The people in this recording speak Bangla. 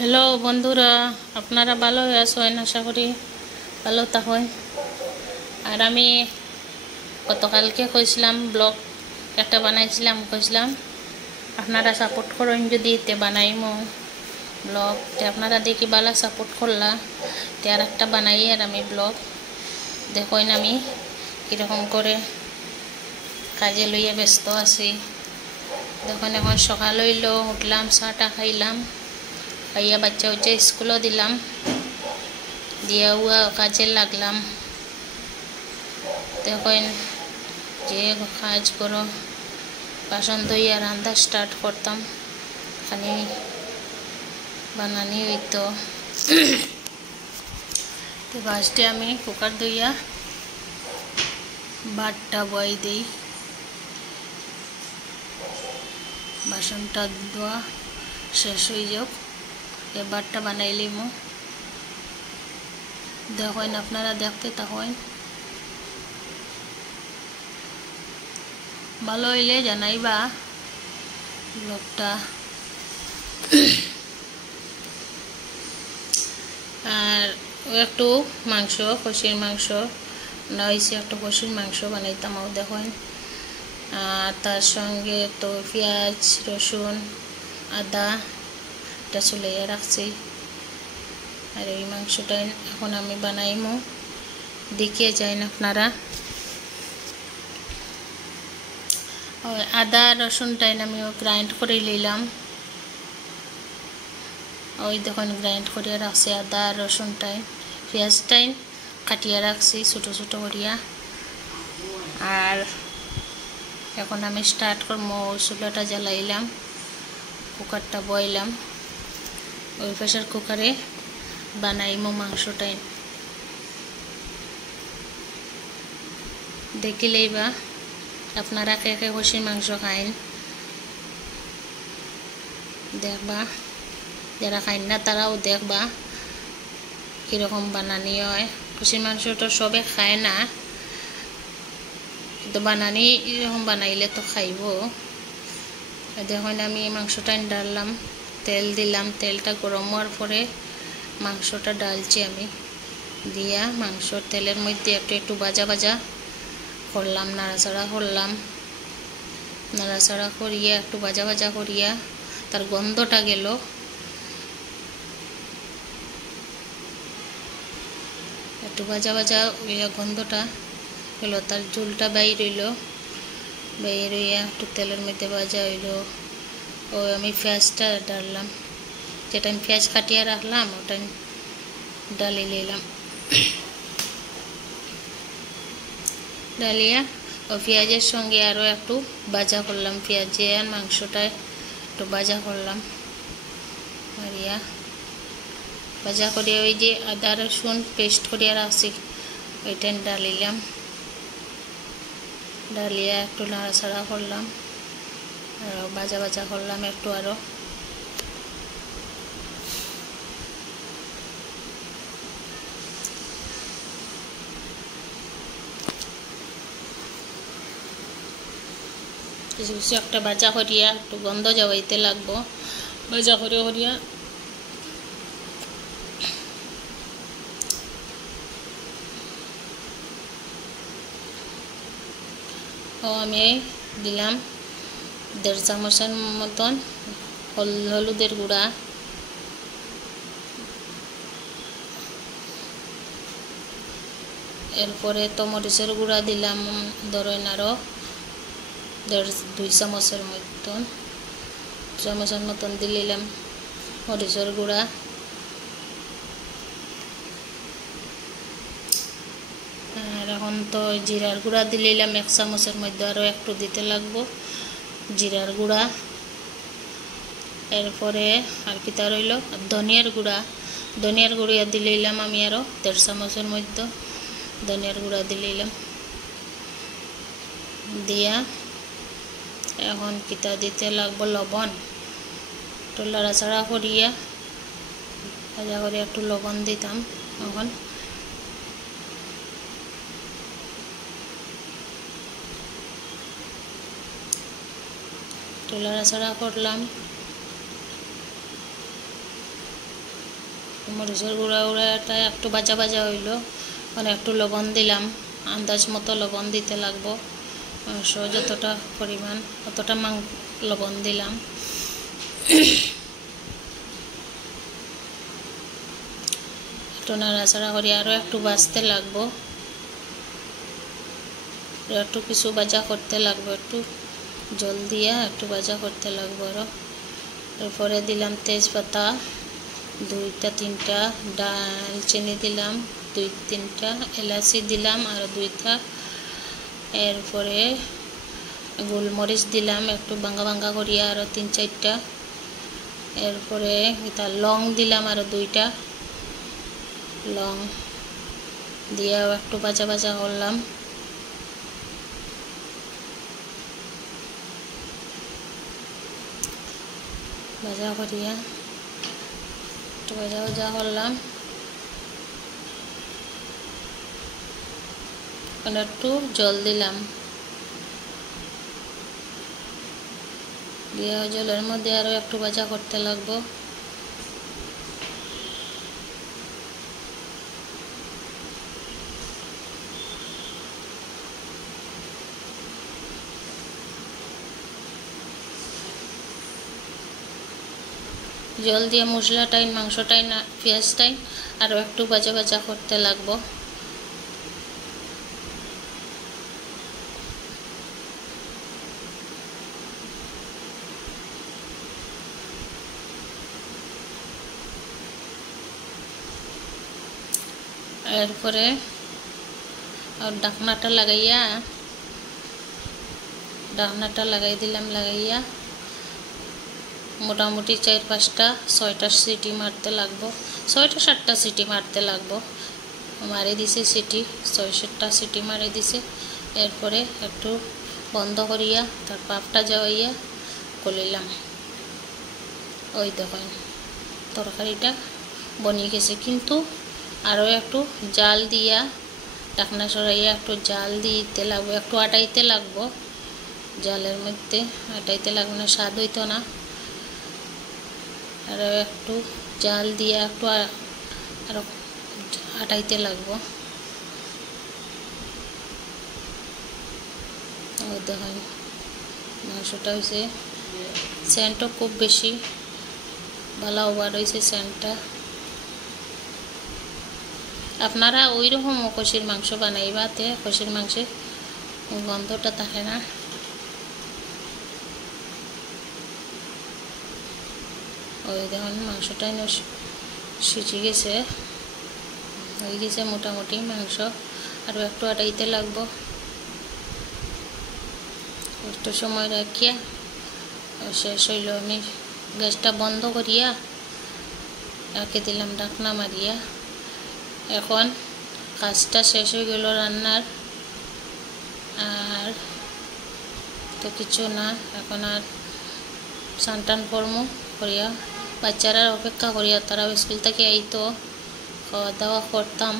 হ্যালো বন্ধুরা, আপনারা ভালো আছেন? আশা করি ভালো থাকেন। আর আমি গতকালকে কইছিলাম ব্লগ একটা বানাইছিলাম, কইছিলাম আপনারা সাপোর্ট করেন যদি তে বানাইমো ব্লগ। তে আপনারা দেখি ভালো সাপোর্ট করলা, তে আর একটা বানাই আর আমি ব্লগ দেখেন আমি কীরকম করে কাজে লইয়া ব্যস্ত আছি। দেখুন এখন সকাল হইল, উঠলাম, চাটা খাইলাম, খাইয়া বাচ্চা হচ্ছে স্কুলও দিলাম, দিয়া কাজে লাগলাম। দেখেন যে কাজ করো, বাসন ধুইয়া রান্না স্টার্ট করতাম, খানি বানানি হইতো। তো ফার্স্টে আমি কুকার ধুইয়া ভাতটা বই দিই, বাসনটা ধোয়া শেষ হয়ে যাক, এবারটা বানাইলিমো। দেখেন আপনারা দেখতে থাকেন, ভালো হইলে জানাইবা ব্লগটা। আর একটু মাংস, খসির মাংস না হয়েছে, একটু খসির মাংস বানাইতাম। দেখেন আর তার সঙ্গে তো পেঁয়াজ, রসুন, আদা এটা চুলাইয়া রাখছি। আর এই মাংসটা এখন আমি বানাইমো, দেখিয়ে যাইন আপনারা। আদা রসুনটাই আমি গ্রাইন্ড করে নিলাম, ওই দেখুন গ্রাইন্ড করিয়া রাখছি আদা রসুনটাই। পেঁয়াজটাই কাটিয়া রাখছি ছোটো ছোটো করিয়া। আর এখন আমি স্টার্ট করবো, চুলাটা জ্বালাইলাম, কুকারটা বইলাম, ওই প্রেসার কুকারে বানাইমো মাংসটাই। দেখিলেই বা আপনারা কে কে খসির মাংস খাইন, দেখবা, যারা খাইন না তারাও দেখবা কীরকম বানানি হয়। খসির মাংস তো সবে খায় না, কিন্তু বানানি এরকম বানাইলে তো খাইব। দেখুন আমি মাংসটা ডাললাম, তেল দিলাম, তেলটা গরম হওয়ার পরে মাংসটা ডালছি আমি, দিয়া মাংস তেলের মধ্যে একটু একটু ভাজা ভাজা করলাম, নাড়াচাড়া করলাম, নাড়াচাড়া করিয়া একটু ভাজা ভাজা করিয়া তার গন্ধটা গেল, একটু ভাজা ভাজা গন্ধটা গেল, তার ঝোলটা বাইর হইল, বাইর হইয়া একটু তেলের মধ্যে ভাজা হইল। ও আমি পেঁয়াজটা ডাললাম, যেটা আমি পেঁয়াজ কাটিয়ে রাখলাম ওটা ডালি নিলাম, ডালিয়া ও পেঁয়াজের সঙ্গে আরও একটু ভাজা করলাম, পেঁয়াজে আর মাংসটা একটু ভাজা করলাম। মারিয়া ভাজা করিয়া ওই যে আদা রসুন পেস্ট করিয়া রাখছি ওইটা ডালিলাম, ডালিয়া একটু নাড়াচাড়া করলাম, আরও ভাজা ভাজা করলাম একটু আরও। কিছু কিছু একটা ভাজা করিয়া একটু গন্ধ যাওয়াইতে লাগবো, ভাজা করিয়া করিয়া ও আমি দিলাম 1.5 চামচের মতন হলুদের গুঁড়া, এরপরে তো মরিচের গুঁড়া দিলাম ধরেন আরও 2 চামচের মতন দিলাম মরিচের গুঁড়া। আর এখন তো জিরার গুঁড়া দিলাম 1 চামচের মধ্যে, আরও একটু দিতে লাগবো জিরার গুঁড়া। এরপরে আর কিতা রইল ধনিয়ার গুঁড়া দিলাম আমি আরও 1.5 চামচের মধ্যে ধনিয়ার গুঁড়া দিলাম, দিয়া এখন কিতা দিতে লাগবো লবণ, একটু লাড়াচাড়া করিয়া ভাজা করে একটু লবণ দিতাম। এখন একটু লাড়াচাড়া করলাম, মরিচের গুঁড়াটা একটু ভাজা ভাজা হইল, মানে একটু লবণ দিলাম, আন্দাজ মতো লবণ দিতে লাগবো। মাংস যতটা পরিমাণ অতটা লবণ দিলাম। একটু নাড়াচাড়া করি আরও একটু ভাজতে লাগবো, একটু কিছু ভাজা করতে লাগবো, একটু জল দিয়া একটু ভাজা করতে লাগবো আরও। এরপরে দিলাম তেজপাতা 2-3টা, দারচিনি দিলাম 2-3টা, এলাচি দিলাম আর 2টা, এরপরে গোলমরিচ দিলাম একটু ভাঙ্গা ভাঙ্গা করিয়া আরও 3-4টা, এরপরে এটা লং দিলাম আরও 2টা, লং দিয়া একটু ভাজা ভাজা করলাম। ভাজা করিয়া একটু ভাজা ভাজা করলাম। একটু জল দিলাম, দিয়ে জলের মধ্যে আরও একটু ভাজা করতে লাগবো। জল দিয়ে মশলাটাই মাংসটাই না পেঁয়াজটাই আরও একটু ভাজা ভাজা করতে লাগবো। এরপরে ঢাকনাটা লাগাই দিলাম, লাগাইয়া মোটামুটি 4-5-6টা সিটি মারতে লাগবো, 6-7টা সিটি মারতে লাগবো। মারি দিছে সিটি, 6-7টা সিটি মারি দিছে। এরপরে একটু বন্ধ করিয়া তার পাপটা যাওয়াইয়া কলিলাম। ওই দেখেন তরকারিটা বনিয়ে গেছে, কিন্তু আরও একটু জাল দিয়া ঢাকনা সরাইয়া একটু জাল দিতে লাগবো, একটু আটাইতে লাগবো। জালের মধ্যে আটাইতে লাগবে না, স্বাদ হইতো না। আরও একটু জাল দিয়ে একটু আরও আটাইতে লাগবো। দেখেন মাংসটা হয়েছে, সেন্টও খুব বেশি ভালো ওভার হয়েছে সেন্টটা। আপনারা ওই রকম কষির মাংস বানাইবাতে কষির মাংসে গন্ধটা থাকে না। ওই দেখুন মাংসটাই সিঝে গেছে, হয়ে গেছে মোটামুটি মাংস। আরও একটু আটাইতে লাগবো, একটু সময় রাখিয়া শেষ হইল। আমি গ্যাসটা বন্ধ করিয়া রেখে দিলাম ঢাকনা মারিয়া। এখন কাজটা শেষ হয়ে গেল রান্নার, আর তো কিছু না। এখন আর সানটান ফর্মু করিয়া বাচ্চারা অপেক্ষা করিয়া, তারা স্কুল থেকে আইতো, খাওয়া দাওয়া করতাম।